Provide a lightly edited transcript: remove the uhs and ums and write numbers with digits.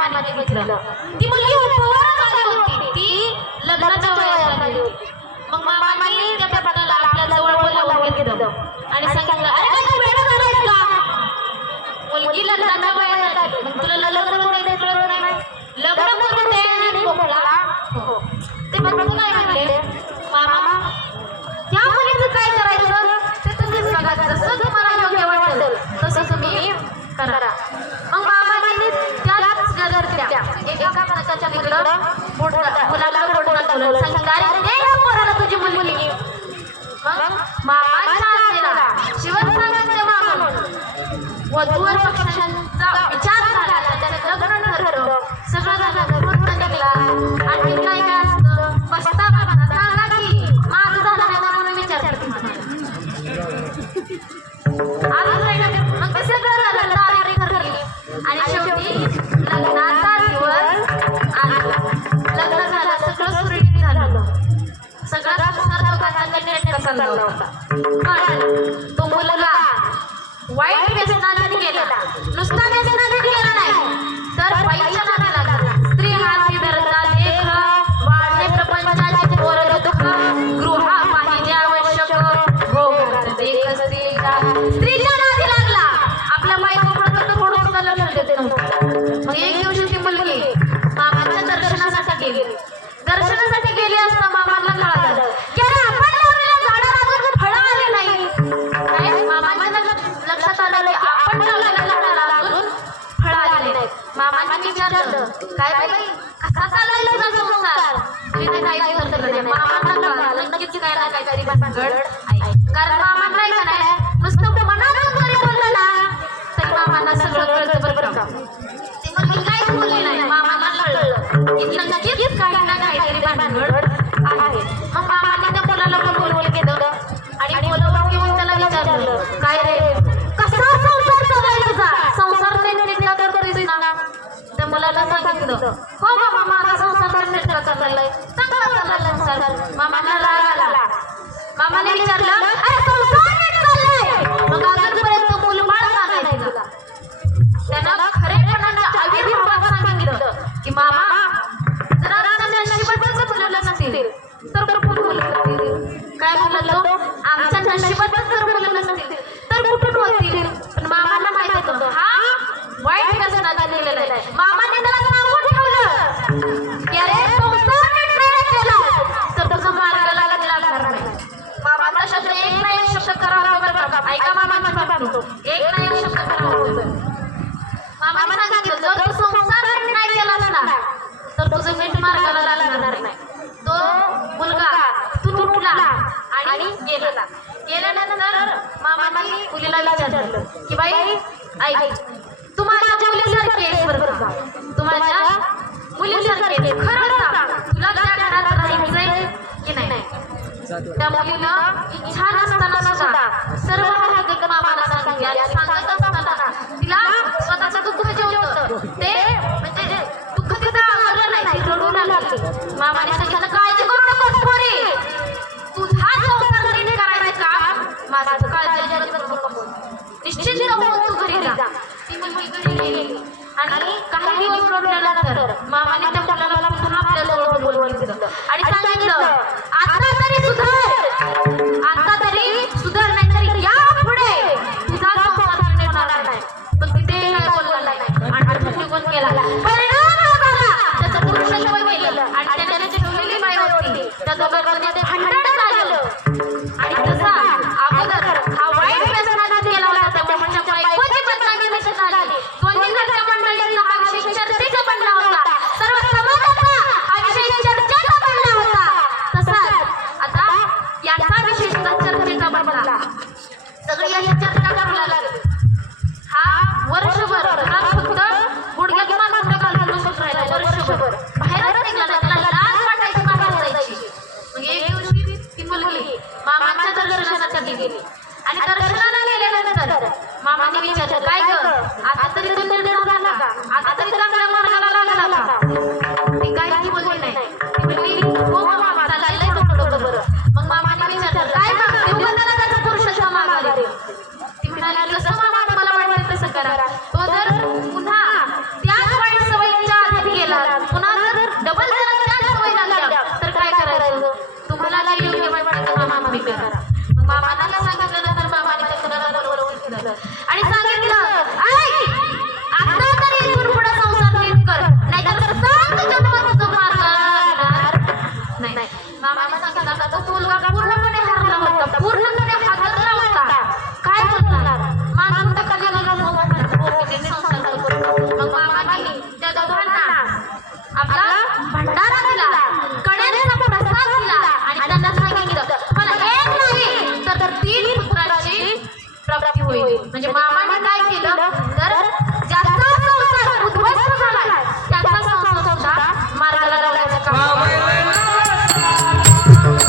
मामाने बघितलं ती मुलगी उपवास आली होती, ती लग्नाच्या वयात आली होती. मग मामाने त्या बाबाला आपल्या जवळ बोलावून घेतलं आणि सांगितलं, अरे काय तू वेडा झालास का? मुलगी लग्नाच्या वयात आली, मग तुला लग्न करून द्यायचं नाही? लग्न करून दे आणि बोला. ते बघतो काय म्हणले, मामा त्या मुलीचं काय करायचं ते तुम्हीच बघा, जसं तुम्हाला योग्य वाटेल तसं तुम्ही करा. मग मामाने त्याच नगरच्या एका काकाच्या तिकडं मुलाला बोलवलं, सांगितलं, अरे दे या पोराला तुझी मुलगी. मग मामाच्या आज्ञेला शिवसागरचे मामा वधूवर पक्षांचा विचार झाला, त्याचं लग्न ठरलं, सगळं झालं, मुहूर्त निघला. आणि काय काय असतं पस्तावा सांगा की माझं झालं नाही म्हणून विचार करते मग ते सगळं झालं, तारीख ठरली आणि शेवटी लग्नाचा दिवस आला. लग्न झालं, सगळं सुरळीत झालं, सगळा चालला होता. पण तो मुलगा वाईट व्यसनाने गेला. नुसता व्यसनाने गेला नाही तर बाईच्या नादी लागला. स्त्री हाती धरता देख वाढले प्रपंचाचे थोर दुःख, गृह पाहिजे आवश्यक भोग देख स्त्रीच्या नादी लागला. आपल्या बायकोकडे तर थोडंसं लक्ष देते नव्हतं. मग एक दिवशी ती मुलगी मामाच्या दर्शनासाठी गेली. दर्शनासाठी गेली असता मामाला कळालं की अरे आपण लावलेल्या झाडाला अजून फळं आले नाही. काय मामाच्या लक्षात आलं की आपण लावलेल्या झाडाला अजून फळं आले नाही. मामाने विचारलं, काय बाई कसा चाललाय तुझा संसार? तिने काही विचारलं नाही. मामाला कळालं नक्कीच काय ना काहीतरी भानगड आहे. कारण मामाला नाही का नाही नुसतं मनातून जरी बोललं ना तरी मामाला सगळं कळतं बरं का. ती मुलगी काहीच बोलली नाही. मामाला कळलं की नक्कीच काही ना काहीतरी भानगड आहे. मग मामाने त्या मुलाला बोलवून घेतलं आणि बोलवून घेऊन त्याला विचारलं, काय रे कसा संसार चाललाय तुझा? संसार नेटका करतोयस ना? त्या मुलाला सांगितलं, हो मामा माझा संसार नेटका चाललाय, चांगला चाललाय संसार. मामाला राग आला. मामाने विचारलं, अरे संसार नेट चाललाय मग अजूनपर्यंत मुलबाळ का नाही तुला? त्यानं खरेपणाच्या आविर्भावात सांगितलं की मामा जर आमच्या नशिबातच मुलं नसतील तर कुठून मुलं होतील? काय म्हणलं तो, आमच्या नशिबातच जर मुलं नसतील तर कुठून होतील? पण मामाला माहित होतं हा वाईट व्यसनात गेलेला आहे. मामाने त्याला सांगून ठेवलं की अरे संसार नीट नाही केला तर तुझं मार्गाला लागणार नाही. मामाचा शब्द एक ना एक शब्द करावा बरं का. ऐका मामाचा शब्द, एक ना एक शब्द करावा. मामाने सांगितलं जर तू संसार नीट नाही केलास ना तर तुझं नीट मार्गाला लागणार नाही. तो मुलगा तुटला आणि गेला. गेल्यानंतर मामाने मुलीला विचारलं की बाई ऐक, तू माझ्या मुलीसारखी आहेस बरं का, तू माझ्या मुलीसारखी आहेस, खरं सांग तुला त्या घरात राहायचंय की नाही? त्या मुलीनं इच्छा नसताना सुद्धा सर्व हकीकत मामाला सांगितली आणि सांगत असताना तिला स्वतःचं दुःख जे होतं ते म्हणजे दुःख तिचं आवडलं नाही, रडू लागली. मामाने सांगितलं, काळजी करू नकोस पोरी, तुझा संसार नीट करायचं काम माझं, काळजी अजिबात करू नको, निश्चित होऊन तू घरी जा. ती मुलगी घरी गेली आणि काही दिवस रडल्यानंतर मामाने त्या मुलाला पुन्हा आपल्या जवळ बोलवून घेतलं आणि सांगितलं, आता तरी सुधार नाही तर या पुढे तुझा संसार नीट होणार नाही. पण तिथे काय बोलला नाही आणि निघून गेला. परिणाम झाला त्याचं पुरुषत्व गेलं आणि त्याने ठेवलेली बाई होती त्या दोघांमध्ये ते भांडण झालं. आणि तसा अगोदर हा वाईट व्यसनात गेला होता त्यामुळे त्याच्या बायकोची बदनामी कशी झाली, दोन्ही घरच्या मंडळींना हा विषय चर्चेचा बनला होता, सर्व समाजाचा हा विषय चर्चेचा बनला होता. तसाच आता याचा विषय चर्चेचा बनला. सगळी याची चर्चा करू लागली. हा वर्षभर घरात फक्त गुडघ्यात मागून घालून बसून राहिला. वर्षभर बाहेरच निघाला नाही, त्याला लाज वाटायची बाहेर जायची. मग एक दिवशी ती मुलगी मामाच्या दर्शनासाठी गेली आणि दर्शनाला गेल्यानंतर मामाने विचारलं, काय ग आता तरी तू निर्णय झाला का? आता तरी चांगल्या मार्गाला लागला का? ती काही बोलली नाही. ती म्हणली, हो मामा चाललंय थोडं बरं. मग मामाने विचारलं, काय देऊ का त्याला त्याचा पुरुषत्व मागायला? ती म्हणाली, कसं मामा मला वाटतं तसं करा. तो जर पुन्हा त्याच वाईट सवयीच्या होईल म्हणजे मामा